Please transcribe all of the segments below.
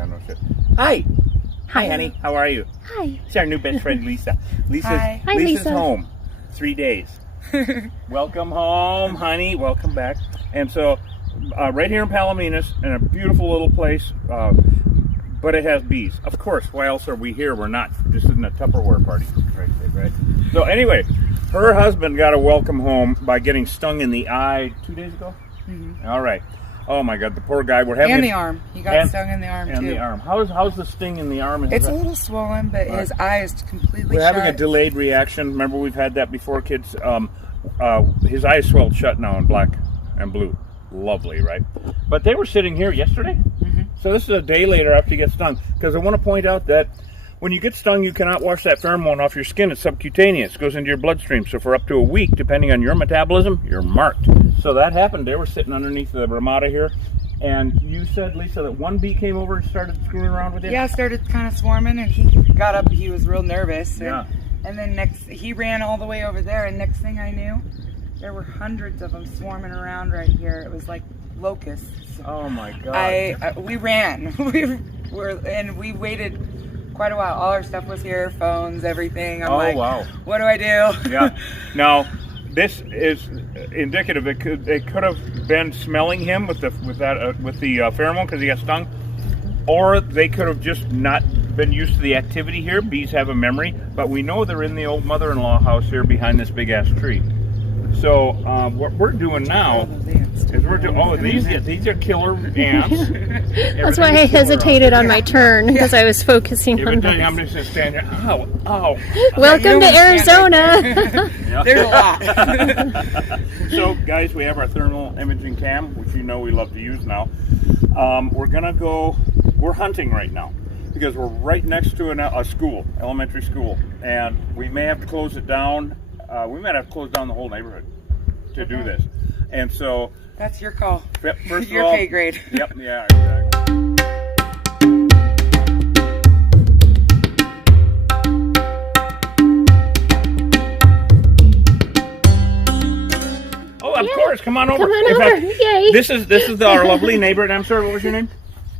Yeah, no shit. Hi. Hi, honey. How are you? Hi. It's our new best friend, Lisa. Hi. Hi, Lisa's Lisa. home. 3 days. Welcome home, honey. Welcome back. And so, right here in Palominas, in a beautiful little place, but it has bees. Of course, why else are we here? We're not. This isn't a Tupperware party, for Christ's sake, right? So anyway, her husband got a welcome home by getting stung in the eye 2 days ago? Mm-hmm. All right. Oh my God, the poor guy. We're having and the arm. He got stung in the arm too. And the arm. How's the sting in the arm? It's a little swollen, but his eye is completely We're shut. having a delayed reaction. Remember, we've had that before, kids. His eye is swelled shut now in black and blue. Lovely, right? But they were sitting here yesterday. Mm-hmm. So this is a day later after you get stung. Because I want to point out that when you get stung, you cannot wash that pheromone off your skin. It's subcutaneous. It goes into your bloodstream. So for up to a week, depending on your metabolism, you're marked. So that happened. They were sitting underneath the ramada here. And you said, Lisa, that one bee came over and started screwing around with you? Yeah, started kind of swarming, and he got up. He was real nervous. And then he ran all the way over there, and next thing I knew, there were hundreds of them swarming around right here. It was like locusts. Oh my God. We ran. We waited quite a while. All our stuff was here, phones, everything. I'm like, wow. What do I do? Yeah. Now, this is indicative. It could have been smelling him with the pheromone because he got stung, or they could have just not been used to the activity here. Bees have a memory, but we know they're in the old mother-in-law house here behind this big ass tree. So what we're doing now is we're doing. Oh, these are killer ants. That's why I hesitated on my turn because I was focusing on this. I'm just standing here. Ow, ow. Welcome to Arizona. There's a lot. So, guys, we have our thermal imaging cam, which you know we love to use now. We're gonna go. We're hunting right now because we're right next to a school, elementary school, and we may have to close it down. We might have to close down the whole neighborhood to do this. And so... That's your call. First your of all, pay grade. Yep, yeah, exactly. Oh, of course, come on over. Come on over. Yay. This is our lovely neighbor, and I'm sorry, what was your name?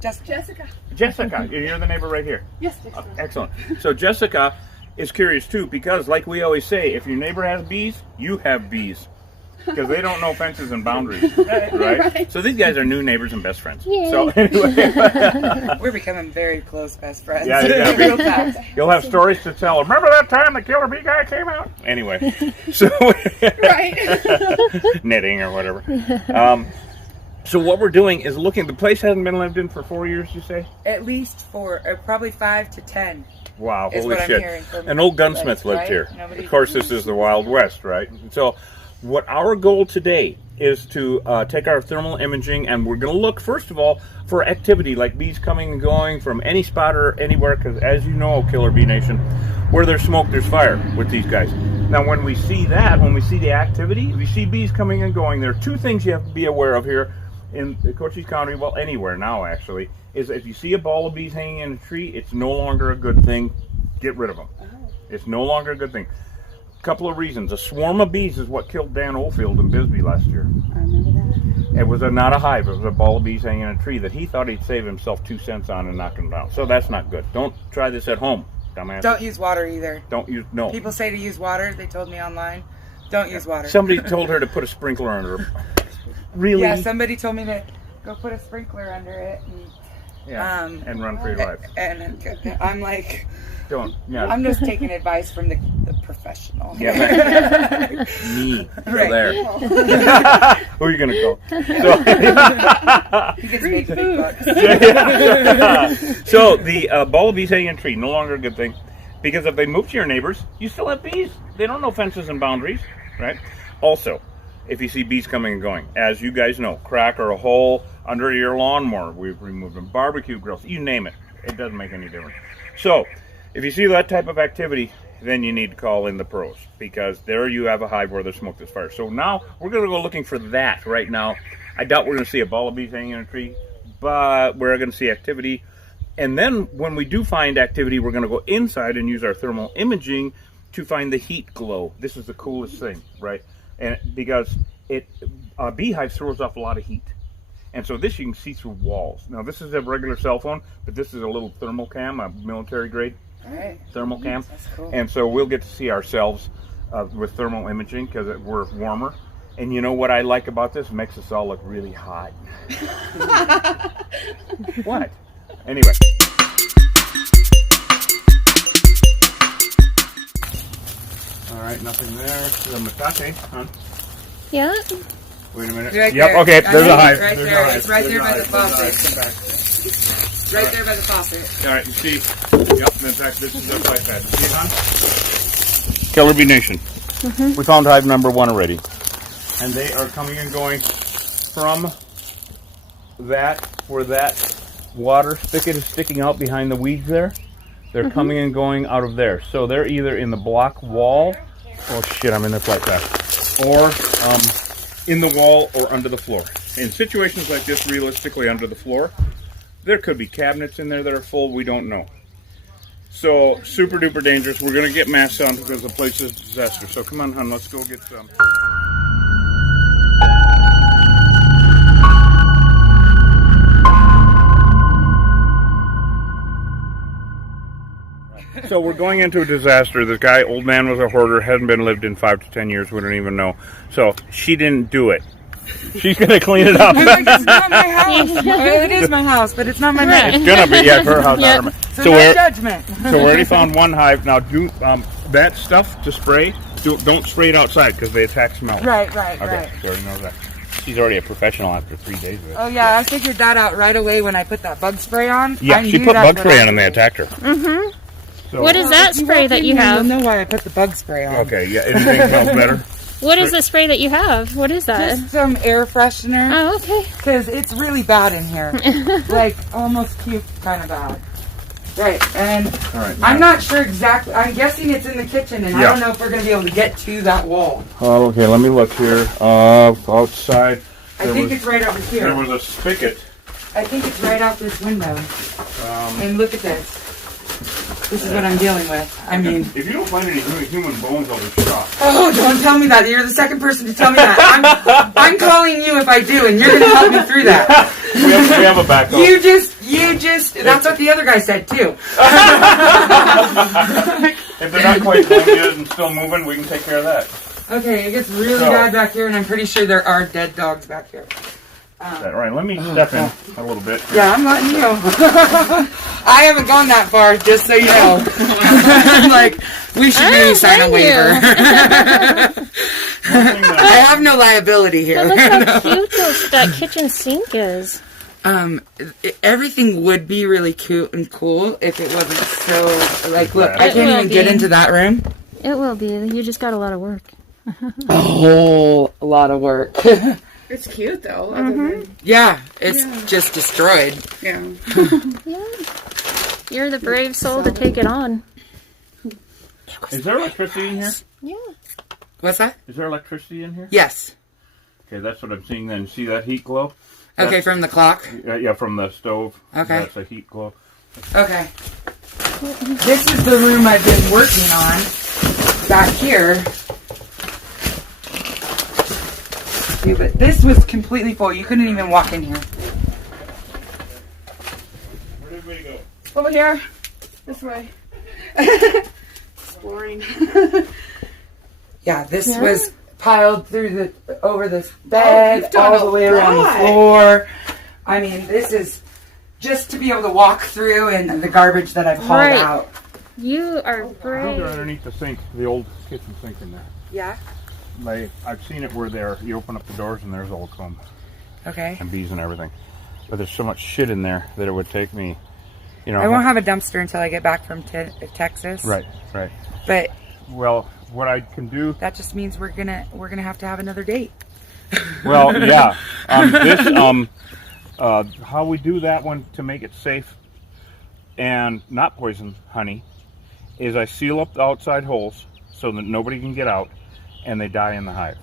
Jessica. Jessica, you're the neighbor right here. Yes. Excellent. So Jessica is curious too, because like we always say, if your neighbor has bees, you have bees. Because they don't know fences and boundaries, right? So these guys are new neighbors and best friends. Yay. So anyway, we're becoming very close best friends. Yeah. Real fast. You'll have stories to tell. Remember that time the killer bee guy came out? Anyway, so knitting or whatever. So what we're doing is looking. The place hasn't been lived in for 4 years, you say? At least probably 5 to 10. Wow, is holy what shit! I'm hearing from An old gunsmith lived right? here. Nobody... Of course, this is the Wild West, right? So, what our goal today is to take our thermal imaging, and we're going to look first of all for activity like bees coming and going from any spot or anywhere. Because, as you know, Killer Bee Nation, where there's smoke, there's fire with these guys. Now, when we see that, when we see the activity, if you see bees coming and going, there are two things you have to be aware of here in Cochise County. Well, anywhere now, actually. Is if you see a ball of bees hanging in a tree, it's no longer a good thing. Get rid of them. It's no longer a good thing. A couple of reasons. A swarm of bees is what killed Dan Oldfield in Bisbee last year. I remember that. It was not a hive. It was a ball of bees hanging in a tree that he thought he'd save himself 2 cents on and knock them down. So that's not good. Don't try this at home, dumbass. Don't use water either. No. People say to use water. They told me online. Don't use water. Somebody told her to put a sprinkler under her. Really? Yeah, somebody told me to go put a sprinkler under it. And run for your life. And I'm like... Don't. Yeah. I'm just taking advice from the professional. Yeah. Me. Right. There. Who are you going to call? So, he gets paid big bucks. So the ball of bees hanging in a tree, no longer a good thing. Because if they move to your neighbors, you still have bees. They don't know fences and boundaries, right? Also, if you see bees coming and going, as you guys know, crack or a hole under your lawnmower, we've removed them, barbecue grills, you name it. It doesn't make any difference. So, if you see that type of activity, then you need to call in the pros, because there you have a hive where there's smoke, there's fire. So now we're going to go looking for that right now. I doubt we're going to see a ball of bees hanging in a tree, but we're going to see activity. And then when we do find activity, we're going to go inside and use our thermal imaging to find the heat glow. This is the coolest thing, right? And because a beehive throws off a lot of heat. And so this you can see through walls. Now this is a regular cell phone, but this is a little thermal cam, a military grade thermal cam. That's cool. And so we'll get to see ourselves with thermal imaging because we're warmer. And you know what I like about this? It makes us all look really hot. What? Anyway. All right, nothing there. The matate, huh? Yeah. Wait a minute. Right Yep, there. okay, there's a hive. Right There's there. a hive. It's right There's there a by the hive. faucet. Right there by the faucet. All right, you see? Yep, in fact, this is just like that. See it, hon? Killer Bee Nation. We found hive number 1 already. And they are coming and going from that, where that water spigot is sticking out behind the weeds there. They're coming and going out of there. So they're either in the block wall, oh shit, I'm in the flight path, or in the wall or under the floor. In situations like this, realistically under the floor, there could be cabinets in there that are full, we don't know. So, super duper dangerous. We're going to get masks on because the place is a disaster. So come on, hon, let's go get some. So we're going into a disaster. This guy, old man, was a hoarder, hadn't been lived in 5 to 10 years, we don't even know. So she didn't do it. She's going to clean it up. I'm like, it's not my house. It is my house, but it's not my mess. It's going to be, yeah, her house. Yep. Not her. So no judgment. So we already found 1 hive. Now, do that stuff to spray, don't spray it outside because they attack smell. Right. Okay, she already knows that. She's already a professional after 3 days of it. Oh yeah, I figured that out right away when I put that bug spray on. Yeah, she put bug spray on and they attacked her. Mm-hmm. So, What is that spray that you have? You'll know why I put the bug spray on. Okay, yeah, anything smells better? What is the spray that you have? What is that? Just some air freshener. Oh, okay. Because it's really bad in here. Like, almost puke kind of bad. Right, and All right, I'm not sure exactly. I'm guessing it's in the kitchen, and I don't know if we're going to be able to get to that wall. Oh, okay, let me look here. Outside. I think it's right over here. There was a spigot. I think it's right out this window. And look at this. This is what I'm dealing with. I mean... If you don't find any human bones, I'll be shocked. Oh, don't tell me that. You're the second person to tell me that. I'm calling you if I do, and you're going to help me through that. We have a backup. You just, that's what the other guy said, too. If they're not quite home yet and still moving, we can take care of that. Okay, it gets really bad back here, and I'm pretty sure there are dead dogs back here. All right, let me step in a little bit. Yeah, I'm letting you. I haven't gone that far, just so you know. Like, we should maybe sign a waiver. I have no liability here. But look how cute that kitchen sink is. Everything would be really cute and cool if it wasn't so, like, look, I It can't will even get be. into that room. It will be. You just got a lot of work. A whole lot of work. It's cute though. Other than, Yeah, it's just destroyed. yeah. Yeah. You're the brave soul to take it on. Is there electricity in here? Yeah. What's that? Is there electricity in here? Yes. Okay, that's what I'm seeing then. See that heat glow? Okay, from the clock. Yeah, from the stove. Okay. That's a heat glow. Okay. This is the room I've been working on back here. See, but this was completely full. You couldn't even walk in here. Where did we go? Over here. This way. Exploring. Yeah, this was piled through over the bed, you've done all the way around lot. the floor. I mean, this is just to be able to walk through and the garbage that I've hauled Right. out. You are I think brave. they're underneath the sink, the old kitchen sink in there. Yeah. I've seen it where you open up the doors and there's old comb Okay. and bees and everything. But there's so much shit in there that it would take me, I won't have a dumpster until I get back from Texas. Right. But Well, what I can do. that just means we're gonna have to have another date. Well, yeah. How we do that one to make it safe and not poison honey is I seal up the outside holes so that nobody can get out and they die in the hive.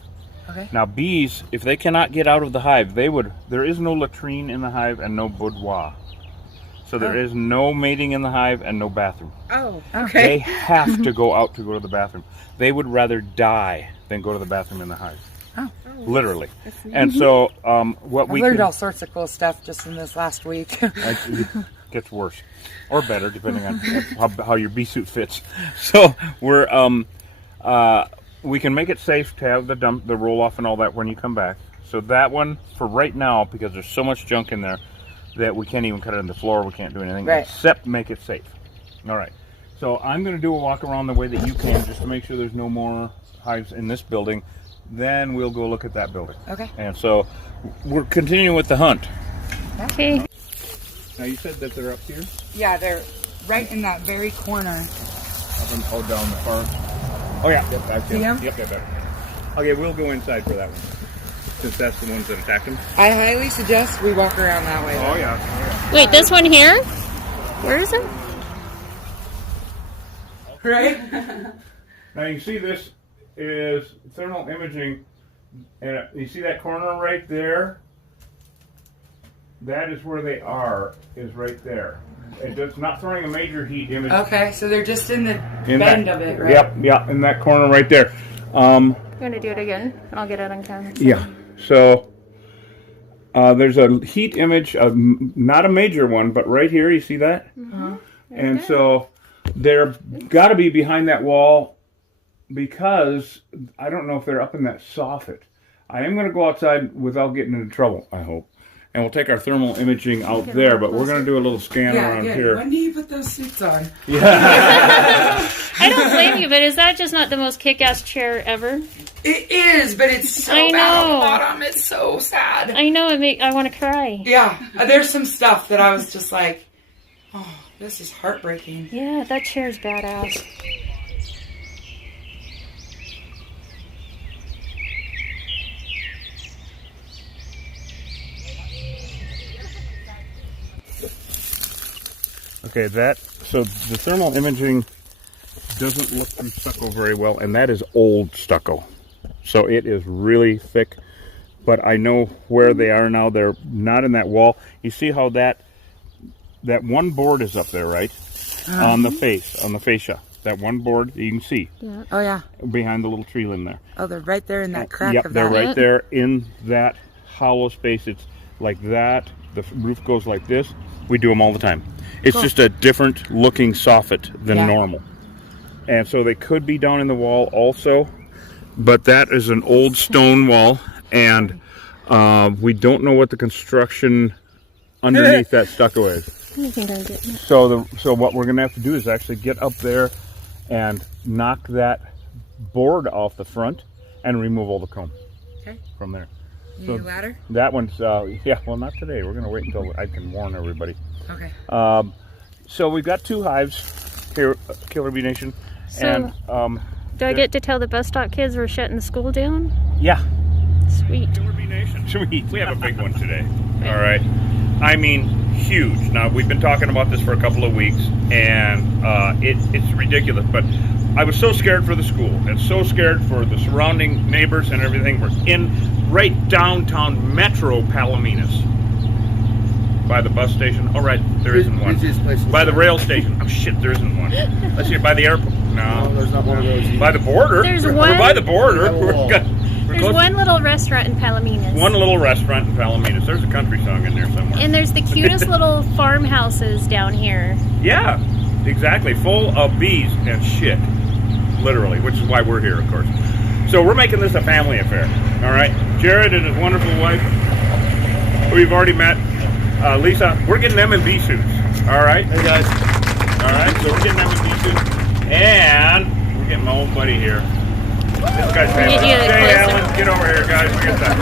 Okay. Now bees, if they cannot get out of the hive, there is no latrine in the hive and no boudoir. So there is no mating in the hive and no bathroom. Oh, They okay. have to go out to go to the bathroom. They would rather die than go to the bathroom in the hive. Oh. Literally. And so what we I've learned can, all sorts of cool stuff just in this last week. it gets worse or better depending on how your beesuit fits. So we can make it safe to have the roll off and all that when you come back. So that one for right now, because there's so much junk in there that we can't even cut it on the floor, we can't do anything except make it safe. All right. So I'm going to do a walk around the way that you can, just to make sure there's no more hives in this building. Then we'll go look at that building. Okay. And so we're continuing with the hunt. Okay. Now you said that they're up here? Yeah, they're right in that very corner. Down the far. Oh yeah. Yep, that's See them? Yep, better. Okay, we'll go inside for that one, since that's the ones that attacked him. I highly suggest we walk around that way. Oh yeah. Wait, this one here? Where is it? Right? Now you see this is thermal imaging, and you see that corner right there? That is where they are, is right there. It's not throwing a major heat image. Okay, so they're just in the bend of it, right? Yep, in that corner right there. I'm going to do it again, and I'll get it on camera. Yeah, so there's a heat image, not a major one, but right here, you see that? Mm-hmm. And so they're got to be behind that wall, because I don't know if they're up in that soffit. I am going to go outside without getting into trouble, I hope. And we'll take our thermal imaging out there, but we're going to do a little scan around here. When do you put those suits on? I don't blame you, but is that just not the most kick-ass chair ever? It is, but it's so I bad on the know. bottom. It's so sad. I know, I want to cry. Yeah, there's some stuff that I was just like, oh, this is heartbreaking. Yeah, that chair's badass. Okay, so the thermal imaging doesn't look through stucco very well, and that is old stucco. So it is really thick, but I know where they are now. They're not in that wall. You see how that one board is up there, right? On the fascia. That one board you can see. Yeah. Oh, yeah. Behind the little tree limb there. Oh, they're right there in that crack Yep, of that. they're right there in that hollow space. It's like that. The roof goes like this. We do them all the time. It's just a different looking soffit than normal. And so they could be down in the wall also, but that is an old stone wall, and we don't know what the construction underneath that stucco is. I think I'm getting it. So what we're going to have to do is actually get up there and knock that board off the front and remove all the comb from there. You need a ladder? That one's, well, not today. We're going to wait until I can warn everybody. Okay. So we've got 2 hives here, Killer Bee Nation. So, And do I get to tell the bus stop kids we're shutting the school down? yeah. Sweet. Killer Bee Nation. Sweet. We have a big one today. All right. I mean, huge. Now, we've been talking about this for a couple of weeks, and it's ridiculous. But I was so scared for the school, and so scared for the surrounding neighbors and everything. We're in right downtown Metro Palominas. By the bus station. Oh, right, there isn't one. By the rail station. Oh, shit, there isn't one. Let's see, by the airport. No, there's not one of those either. By the border. There's We're one. by the border. There's one little restaurant in Palominas. One little restaurant in Palominas. There's a country song in there somewhere. And there's the cutest little farmhouses down here. Yeah, exactly. Full of bees and shit. Literally, which is why we're here, of course. So we're making this a family affair. All right? Jared and his wonderful wife, who we've already met, Lisa, we're getting them in bee suits. All right? Hey guys. All right, so we're getting them in bee suits. And we're getting my old buddy here. This guy's We need you to Hey, closer. Alan, get over here, guys. Look at that.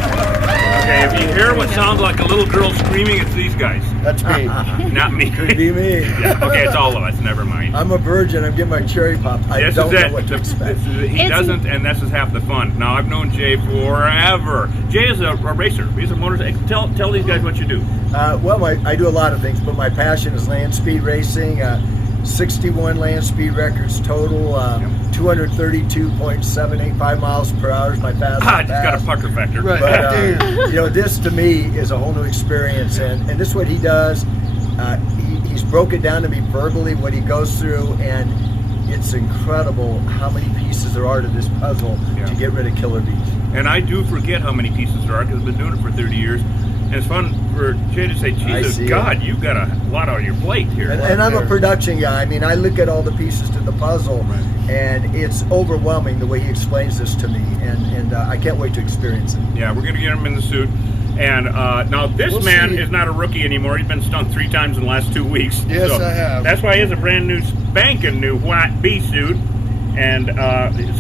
Okay, if you hear what sounds like a little girl screaming, it's these guys. That's me. Not me. Could be me. Yeah, okay, it's all of us. Never mind. I'm a virgin. I'm getting my cherry pop. I This don't is know it. what to expect. He doesn't, and this is half the fun. Now, I've known Jay forever. Jay is a racer. He's a motorcycle. Tell these guys what you do. I do a lot of things, but my passion is land speed racing. 61 land speed records total. 232.785 miles per hour is my fastest. It's got a pucker factor. But this to me is a whole new experience, and this is what he does. He's broke it down to me verbally what he goes through, and it's incredible how many pieces there are to this puzzle to get rid of killer bees. And I do forget how many pieces there are because I've been doing it for 30 years. And it's fun for Jay to say, Jesus, God, you've got a lot on your plate here. And I'm a production guy. I mean, I look at all the pieces to the puzzle, and it's overwhelming the way he explains this to me. And I can't wait to experience it. Yeah, we're going to get him in the suit. And now this man is not a rookie anymore. He's been stung 3 times in the last 2 weeks. Yes, so I have. That's why he has a brand new, spanking new white bee suit. And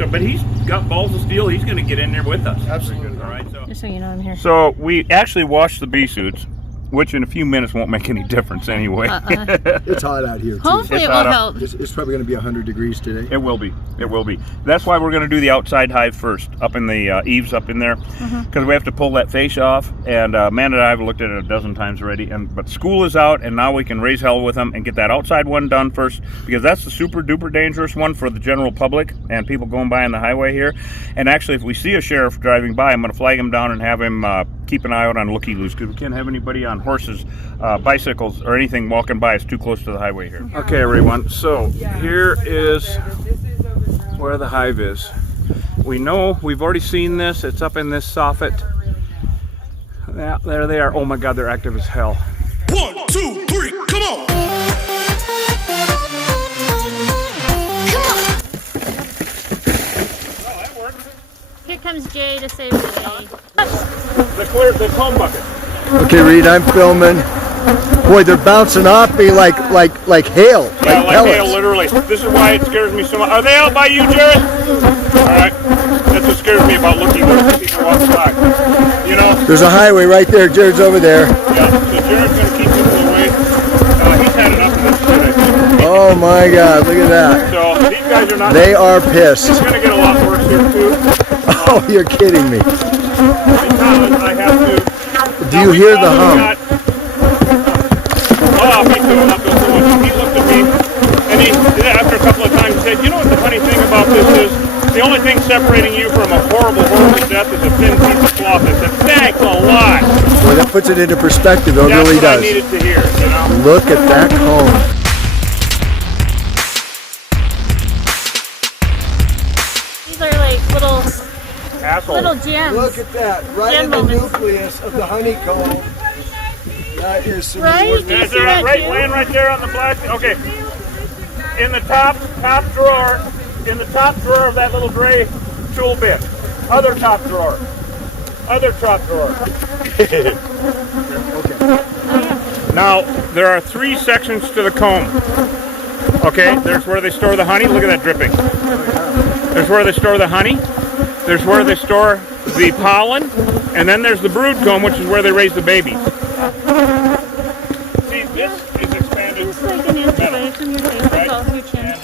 but he's got balls of steel. He's going to get in there with us. Absolutely. All right. Just so you know, I'm here. So we actually washed the bee suits, which in a few minutes won't make any difference anyway. It's hot out here, too. Hopefully it will help. It's probably going to be 100 degrees today. It will be. It will be. That's why we're going to do the outside hive first, up in the eaves up in there, because we have to pull that face off. And Amanda and I have looked at it a dozen times already. But school is out, and now we can raise hell with them and get that outside one done first, because that's the super duper dangerous one for the general public and people going by on the highway here. And actually, if we see a sheriff driving by, I'm going to flag him down and have him keep an eye out on looky-loos, because we can't have anybody on horses, bicycles, or anything walking by. It's too close to the highway here. Okay, everyone. So here is where the hive is. We know, we've already seen this. It's up in this soffit. Yeah, there they are. Oh my God, they're active as hell. 1, 2, 3, come on! Oh, that worked. Here comes Jay to save the day. The comb bucket. Okay, Reed, I'm filming. Boy, they're bouncing off me like hail. Yeah, like pellets. hail, literally. This is why it scares me so much. Are they out by you, Jared? All right. That's what scares me about looking at people walk by. You know? There's a highway right there. Jared's over there. Yeah. So Jared's going to keep people away. He's had enough of this shit, I think. Oh my God, look at that. So these guys are not. They are pissed. It's going to get a lot worse here too. Oh, you're kidding me. Because I have to. Do you hear the hum? Me too. I'm not going to do it. He looked at me, and he, after a couple of times, he said, "You know what the funny thing about this is? The only thing separating you from a horrible death is a thin piece of cloth." I said, "Thanks a lot." Well, that puts it into perspective. It That's really what does. I needed to hear. You know. Look at that comb. These are like Asshole. little gems. Look at that, right Gem in the moments. nucleus of the honeycomb. That is some Right? work. Do you Is see there that right too? laying right there on the plastic? Okay. In the top drawer, in the top drawer of that little gray tool bit. Other top drawer. Other top drawer. Now, there are 3 sections to the comb. Okay, there's where they store the honey. Look at that dripping. There's where they store the honey. There's where they store the pollen. And then there's the brood comb, which is where they raise the babies. See, this is expanded. Just like an inch away from your face. That's all your chin.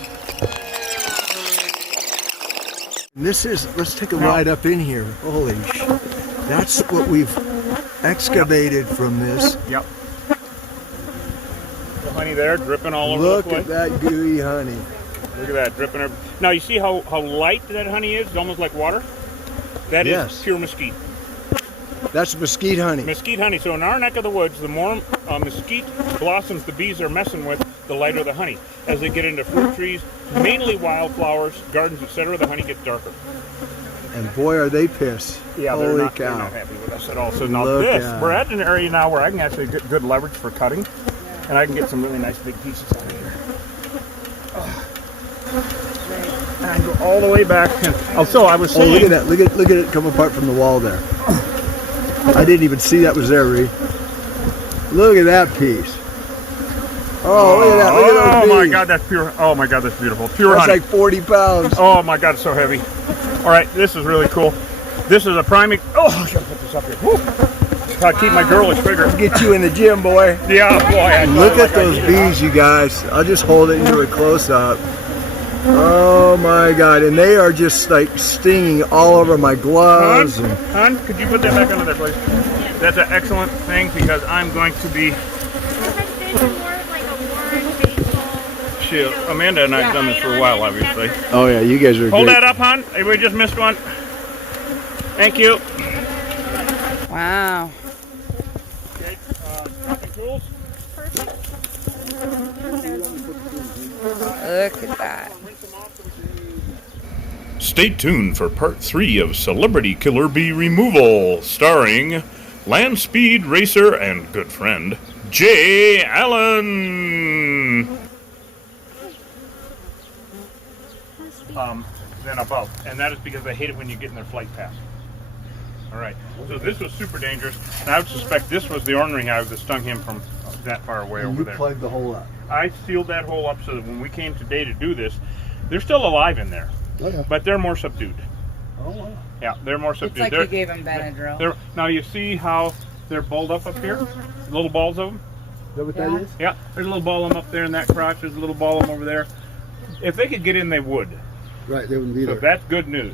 Let's take a ride up in here. Holy sh! That's what we've excavated from this. Yep. The honey there dripping all over Look the place. at that gooey honey. Look at that dripping. Now you see how light that honey is? It's almost like water. That Yes. is pure mesquite. That's mesquite honey. Mesquite honey. So in our neck of the woods, the more mesquite blossoms the bees are messing with, the lighter the honey. As they get into fruit trees, mainly wildflowers, gardens, etc., the honey gets darker. And boy, are they pissed. Yeah, Holy they're cow. not happy with us at all. So now Look this, out. we're at an area now where I can actually get good leverage for cutting, and I can get some really nice big pieces out of here. And I go all the way back. And, so I was Oh, saying. look at that. Look at it come apart from the wall there. I didn't even see that was there, Ree. Look at that piece. Oh, look at that. Look at Oh those my bees. God, that's pure. Oh my God, that's beautiful. Pure That's honey. like 40 pounds. Oh my God, it's so heavy. All right, this is really cool. This is a priming. Oh, I gotta put this up here. Woo. Gotta keep my girlish figure. Get you in the gym, boy. Yeah, boy. I Look feel at like I those need it. bees, you guys. I'll just hold it into a close-up. Oh my God, and they are just like stinging all over my gloves. And Hon, could you put that back under there, please? That's an excellent thing because I'm going to be. Shit, Amanda and I have done this for a while, obviously. oh yeah, you guys are Hold great. that up, hon. Hey, we just missed one. Thank you. Wow. Okay, chopping tools. Look at that. Stay tuned for part 3 of Celebrity Killer Bee Removal, starring land speed racer and good friend, Jay Allen. Then above, and that is because I hate it when you get in their flight path. All right, so this was super dangerous, and I would suspect this was the ornery hive that stung him from that far away over there. You plugged the hole up. I sealed that hole up so that when we came today to do this, they're still alive in there, but they're more subdued. Oh, wow. Yeah, they're more subdued. It's like you gave them Benadryl. Now you see how they're balled up here? Little balls of them? Is that what that is? Yeah, there's a little ball of them up there in that crotch. There's a little ball of them over there. If they could get in, they would. Right, they wouldn't be So there. that's good news.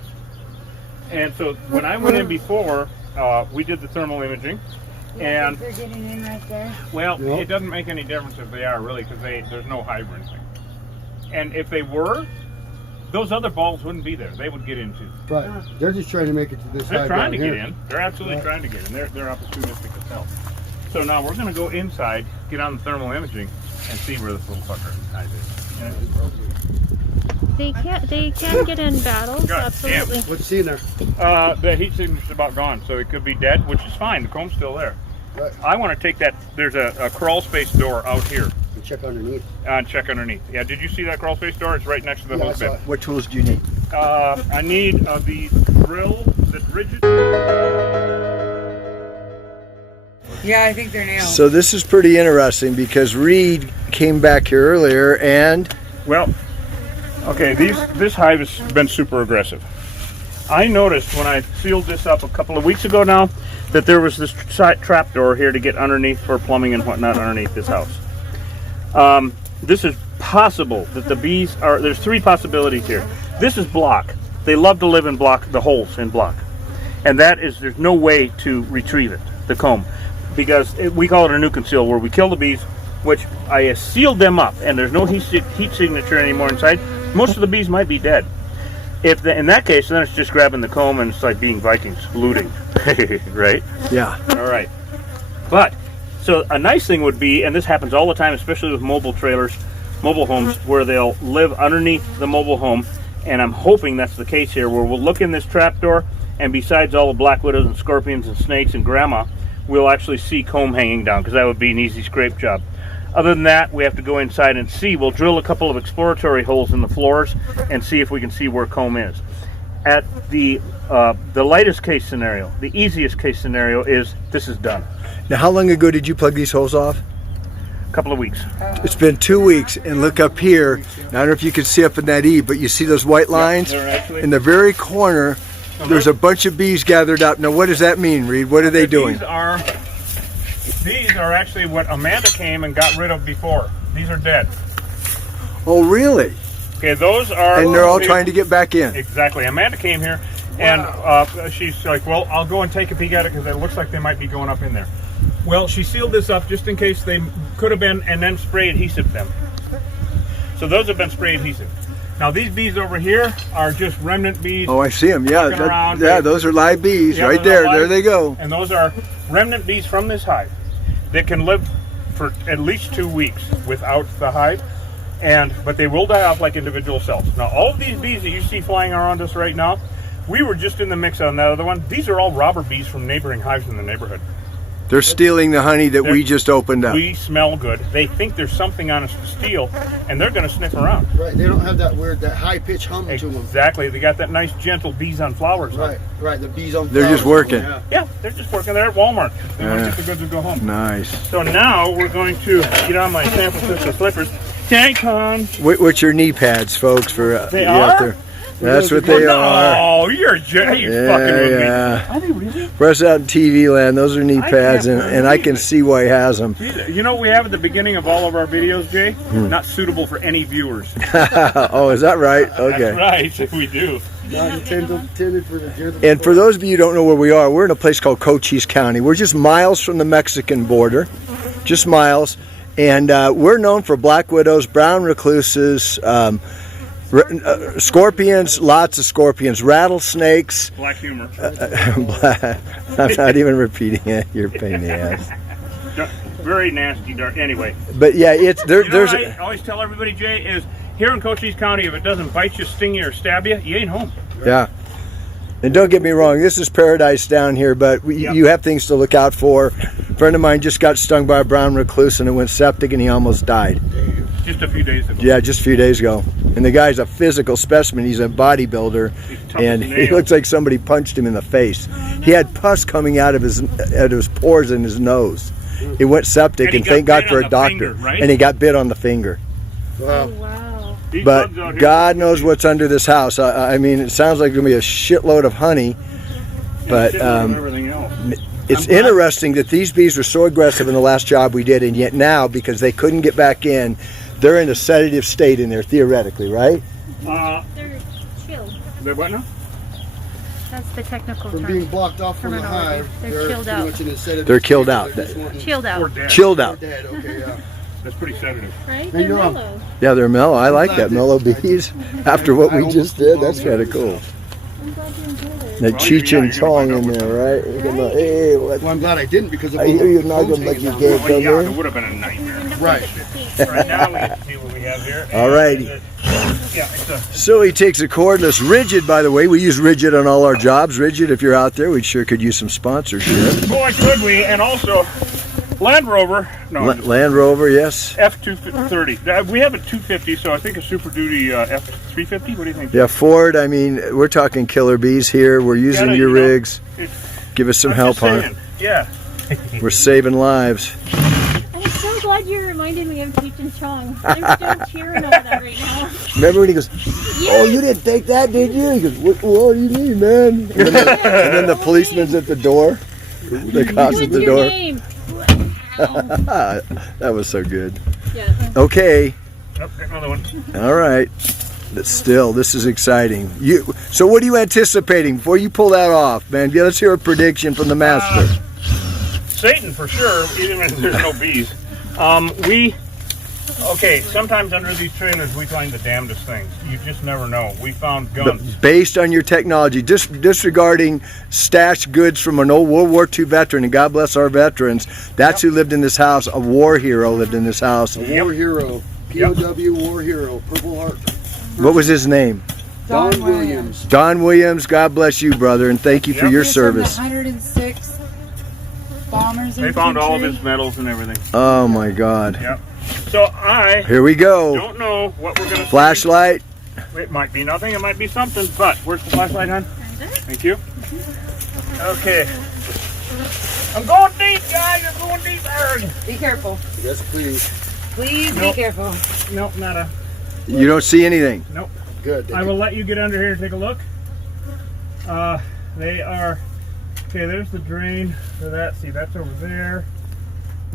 And so when I went in before, we did the thermal imaging. And they're getting in right there. well, Yep. it doesn't make any difference if they are really, because there's no hive or anything. And if they were, those other balls wouldn't be there. They would get in too. Right, they're just trying to make it to this They're hive trying down to here. get in. They're absolutely trying to get in. They're opportunistic as hell. So now we're going to go inside, get on the thermal imaging, and see where this little fucker hive is. And it's broken. They can get in battles, God absolutely. What's he in there? The heat signature's about gone, so it could be dead, which is fine. The comb's still there. Right. I want to take that. There's a crawl space door out here And check underneath. and check underneath. Yeah, did you see that crawl space door? It's right next to the Yeah, I hose saw bed. it. What tools do you need? I need the drill, the rigid. Yeah, I think they're nails. So this is pretty interesting because Reed came back here earlier and Well, okay, this hive has been super aggressive. I noticed when I sealed this up a couple of weeks ago now that there was this trap door here to get underneath for plumbing and whatnot underneath this house. This is possible that the bees are, there's 3 possibilities here. This is block. They love to live in block, the holes in block. And that is, there's no way to retrieve it, the comb. Because we call it a nuke and seal, where we kill the bees, which I sealed them up, and there's no heat signature anymore inside. Most of the bees might be dead. In that case, then it's just grabbing the comb and it's like being Vikings, looting, right? yeah. All right. But, so a nice thing would be, and this happens all the time, especially with mobile trailers, mobile homes, where they'll live underneath the mobile home, and I'm hoping that's the case here, where we'll look in this trapdoor, and besides all the black widows and scorpions and snakes and grandma, we'll actually see comb hanging down, because that would be an easy scrape job. Other than that, we have to go inside and see. We'll drill a couple of exploratory holes in the floors and see if we can see where comb is. At the lightest case scenario, the easiest case scenario is this is done. Now how long ago did you plug these holes off? A couple of weeks. It's been 2 weeks, and look up here. Now, I don't know if you can see up in that E, but you see those white lines? They're actually, In the very corner, there's a bunch of bees gathered up. Now what does that mean, Reed? What are they doing? These are actually what Amanda came and got rid of before. These are dead. Oh really? Okay, those are... And they're all trying to get back in. Exactly. Amanda came here, and she's like, well, I'll go and take a peek at it because it looks like they might be going up in there. Well, she sealed this up just in case they could have been, and then spray adhesive them. So those have been spray adhesive. Now these bees over here are just remnant bees. Oh, I see them. Yeah, Walking around. those are live bees Yeah, right those are there. live. There they go. And those are remnant bees from this hive that can live for at least 2 weeks without the hive, but they will die off like individual cells. Now all of these bees that you see flying around us right now, we were just in the mix on that other one. These are all robber bees from neighboring hives in the neighborhood. They're stealing the honey that we just opened up. We smell good. They think there's something on us to steal, and they're going to sniff around. Right, they don't have that weird, that high-pitched hum to them. Exactly. They got that nice, gentle bees on flowers. Right, the bees on They're just flowers. Yeah, Yeah. they're just working there at Walmart. They want to get the goods and go home. Nice. So now we're going to get on my San Francisco slippers. Take-on. What's your knee pads, folks? For They you out are? there? That's what they are. Oh, you're fucking with me. Yeah. Are they really? For us out in TV land, those are knee I pads, can't and I can see why he has them. You know what we have at the beginning of all of our videos, Jay? Not suitable for any viewers. Oh, is that right? Okay. That's right, we do. And for those of you who don't know where we are, we're in a place called Cochise County. We're just miles from the Mexican border, just miles. And we're known for black widows, brown recluses, scorpions, lots of scorpions, rattlesnakes. Black humor. I'm not even repeating it. You're a pain in the ass. Very nasty, dark. Anyway. But yeah, it's there. You know There's. what I always tell everybody, Jay, is here in Cochise County, if it doesn't bite you, sting you, or stab you, you ain't home. Yeah. And don't get me wrong, this is paradise down here, but you have things to look out for. A friend of mine just got stung by a brown recluse and it went septic and he almost died. Just a few days ago. Yeah, just a few days ago. And the guy's a physical specimen. He's a bodybuilder, and he looks like somebody punched him in the face. He had pus coming out of his pores in his nose. He went septic, and thank God for a doctor. Finger, right? And he got bit on the finger. Oh, wow. But God knows what's under this house. I mean, it sounds like there's going to be a shitload of honey. But everything else. it's interesting that these bees were so aggressive in the last job we did, and yet now, because they couldn't get back in, they're in a sedative state in there, theoretically, right? They're chilled. They're what now? That's the technical From term. being blocked off from the hive, They're chilled out. pretty much in a sedative They're killed out. state. They're just wanting- Chilled Or out. dead. Chilled out. Dead, okay, yeah. That's pretty sedative. Right? Hey, They're you're on. mellow. Yeah, they're mellow. I like that, mellow bees. After what we just did, that's kind of cool. I'm glad you enjoyed it. That Well, Cheech yeah, and you're gonna Chong find in out there, right? You're gonna, hey, what? Well, I'm glad I didn't because of I all hear the you knock phones them like hanging you out. gave Well, them yeah, there. it would have been a nightmare. Right. Right now, we get to see what we have here. All righty. Yeah, it's a So he takes a cordless Rigid, by the way. We use Rigid on all our jobs. Rigid, if you're out there, we sure could use some sponsorship. boy, could we? And also, Land Rover. No, Land Rover, yes. F230. We have a 250, so I think a Super Duty F350. What do you think? Yeah, Ford, I mean, we're talking killer bees here. We're using Yeah, your you know, rigs. Give us some I'm help, just huh? saying. Yeah. We're saving lives. I'm so glad you reminded me of Cheech and Chong. I'm still cheering over that right now. Remember when he goes, oh, you didn't take that, did you? He goes, what do you mean, man? And then the policeman's at the door. The cops at What's the your door. name? That was so good. Yeah. Okay. Oh, got another one. All right. But still, this is exciting. So what are you anticipating before you pull that off, man? Yeah, let's hear a prediction from the master. Satan for sure, even if there's no bees. Sometimes under these trailers we find the damndest things. You just never know. We found guns. Based on your technology, disregarding stashed goods from an old World War II veteran, and God bless our veterans, that's who lived in this house. A war hero lived in this house. A war hero. POW war hero. Purple Heart. What was his name? Don Williams. Don Williams. God bless you, brother, and thank you for Yep. your Here's from the service. 106 bombers. They found all of his medals and everything. Oh my God. Yep. So I Here we go. don't know what we're gonna see. Flashlight. It might be nothing, it might be something, but where's the flashlight, hon? Thank you. Okay. I'm going deep, guys. I'm going deep. Arrgh. Be careful. Yes, please. Please Nope. be careful. Nope, nada. You don't see anything. Nope. Good. I will let you get under here and take a look. They are okay. There's the drain for that. See, that's over there.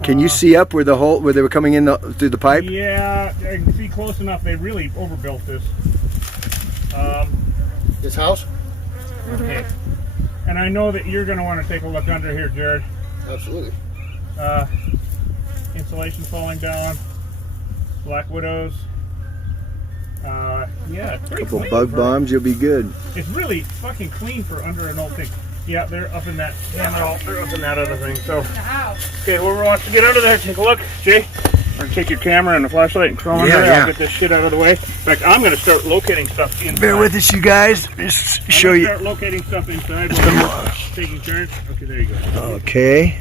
Can you see up where the hole where they were coming in through the pipe? Yeah, I can see close enough. They really overbuilt this. This house? Okay. And I know that you're going to want to take a look under here, Jared. Absolutely. Insulation falling down. Black widows. Yeah, it's pretty Couple clean bug for- bombs, you'll be good. It's really fucking clean for under an old thing. Yeah, they're up in that. Yeah, they're up in that other thing. So, okay, whoever wants to get under there, take a look. Jay, or take your camera and a flashlight and crawl under there. I'll get this shit out of the way. In fact, I'm going to start locating stuff inside. Bear with us, you guys. Just show you. Start locating stuff inside. While I'm taking turns. Okay, there you go. Okay.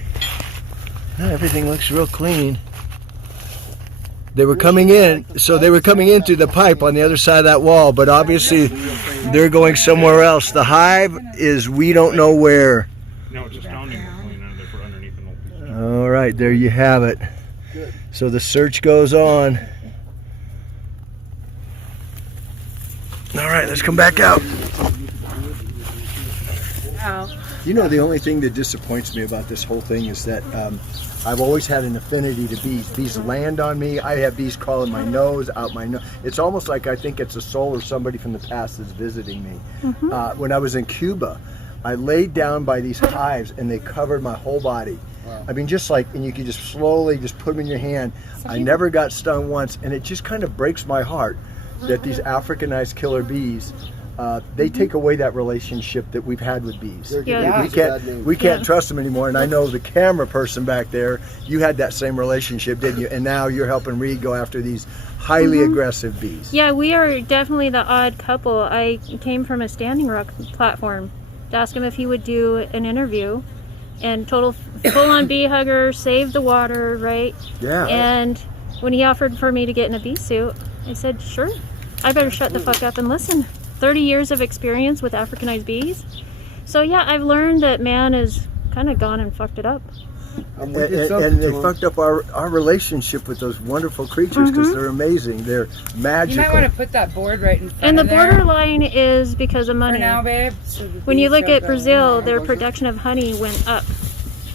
Everything looks real clean. They were coming in, so they were coming in through the pipe on the other side of that wall, but obviously they're going somewhere else. The hive is we don't know where. No, it's astounding what's going on there for underneath an old piece. All right, there you have it. So the search goes on. All right, let's come back out. You know, the only thing that disappoints me about this whole thing is that I've always had an affinity to bees. Bees land on me. I have bees crawling my nose, out my nose. It's almost like I think it's a soul or somebody from the past that's visiting me. When I was in Cuba, I laid down by these hives and they covered my whole body. I mean, just like, and you could just slowly just put them in your hand. I never got stung once, and it just kind of breaks my heart that these Africanized killer bees they take away that relationship that we've had with bees. Yeah. We can't trust them anymore. And I know the camera person back there, you had that same relationship, didn't you? And now you're helping Reed go after these highly aggressive bees. Yeah, we are definitely the odd couple. I came from a Standing Rock platform to ask him if he would do an interview, and full-on bee hugger, save the water, right? Yeah. And when he offered for me to get in a bee suit, I said, sure. I better shut the fuck up and listen. 30 years of experience with Africanized bees. So yeah, I've learned that man has kind of gone and fucked it up. And they fucked up our relationship with those wonderful creatures because they're amazing. They're magical. You might want to put that board right in front And the of there borderline is because of money. for now, babe. So the When you bees look don't at go Brazil, in their there. production of honey went up.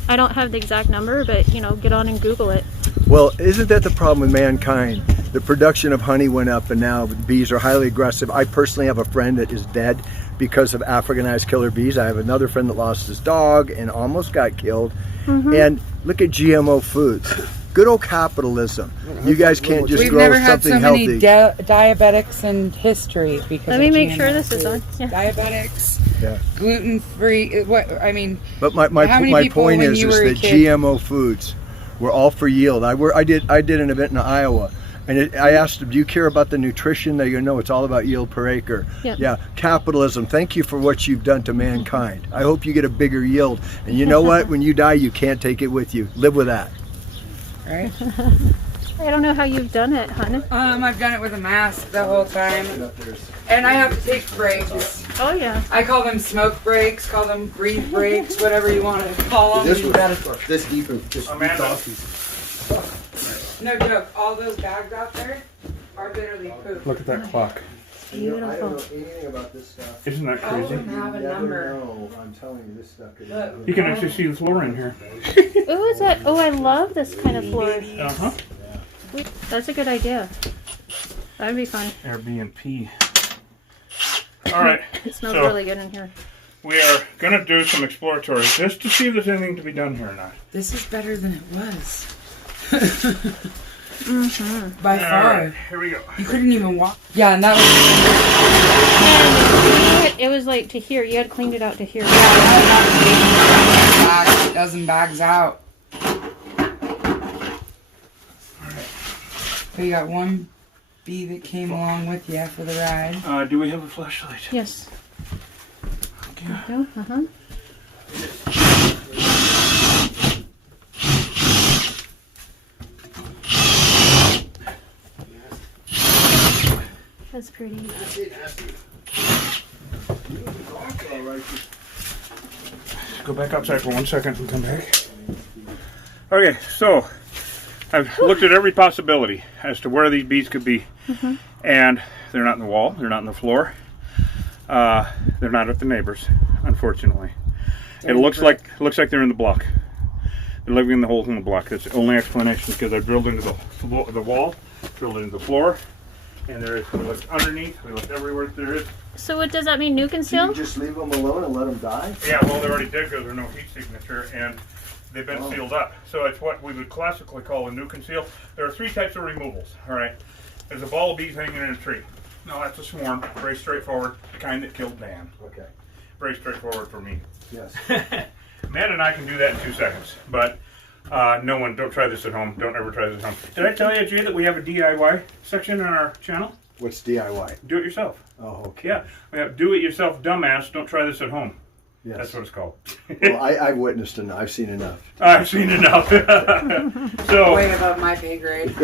I don't have the exact number, but get on and Google it. Well, isn't that the problem with mankind? The production of honey went up, and now bees are highly aggressive. I personally have a friend that is dead because of Africanized killer bees. I have another friend that lost his dog and almost got killed. And look at GMO foods. Good old capitalism. You guys can't just We've grow never had something so many healthy. diabetics in history because Let me of make GMO sure this is foods. on. Yeah. Diabetics, Yeah. gluten-free. What I mean, But How many my people point when is you were a that kid- GMO foods were all for yield. I did an event in Iowa, and I asked them, "Do you care about the nutrition?" They go, "No, it's all about yield per acre." Yep. Yeah, capitalism. Thank you for what you've done to mankind. I hope you get a bigger yield. And you know what? When you die, you can't take it with you. Live with that. right? I don't know how you've done it, hon. I've done it with a mask the whole time, and I have to take breaks. Oh yeah. I call them smoke breaks, call them breathe breaks, whatever you want to call them. This was this deep in this Amanda. No joke. All those bags out there are literally poop. Look at that clock. I don't know Beautiful. anything about this stuff. Isn't that All of crazy? them have a Never number. know. I'm telling you, this stuff could. Look. You can actually see the floor in here. Oh, is that? Oh, I love this kind of floor. Uh-huh. That's a good idea. That'd be fun. Airbnb. All right. It smells So- really good in here. We are going to do some exploratory just to see if there's anything to be done here or not. This is better than it was. By All far. right, here we go. You couldn't even walk. Yeah, and that was. And it was like to here. You had cleaned it out to here. A dozen bags out. So you got one bee that came along with you for the ride. Do we have a flashlight? Yes. Okay. There you go. Uh-huh. That's pretty. Go back outside for 1 second and come back. Okay, so I've looked at every possibility as to where these bees could be. And they're not in the wall, they're not in the floor. They're not at the neighbors, unfortunately. It looks like they're in the block. They're living in the hole in the block. That's the only explanation, because I drilled into the wall, drilled into the floor, and we looked underneath, we looked everywhere there is. So what does that mean? New Do you conceal? just leave them alone and let them die? Yeah, well, they're already dead because there's no heat signature, and they've been sealed up. So it's what we would classically call a new conceal. There are 3 types of removals, all right? There's a ball of bees hanging in a tree. No, that's a swarm, very straightforward, the kind that killed Dan. Okay. Very straightforward for me. Yes. Man and I can do that in 2 seconds, but no one, don't try this at home. Don't ever try this at home. Did I tell you, Jay, that we have a DIY section on our channel? What's DIY? Do it yourself. Oh, okay. Yeah, we have do it yourself, dumbass. Don't try this at home. Yes. That's what it's called. Well, I've witnessed enough. I've seen enough. I've seen enough. So, Way above my pay grade.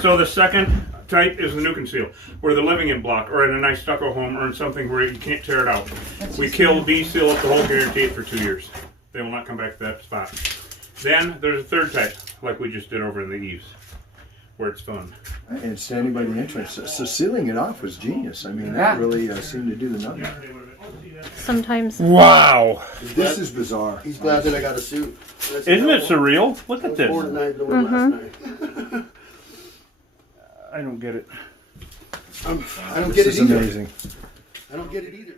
so the second type is the new conceal, where they're living in block or in a nice stucco home or in something where you can't tear it out. We kill bees, seal up the hole, guarantee it for 2 years. They will not come back to that spot. Then there's a third type, like we just did over in the eaves, where it's fun. And standing by the entrance. So sealing it off was genius. I mean, that really seemed to do the numbers. Sometimes. Wow! This is bizarre. He's glad that I got a suit. Isn't it surreal? Look at Born this. tonight, doing last night. I don't get it. I don't This get it is either. amazing. I don't get it either.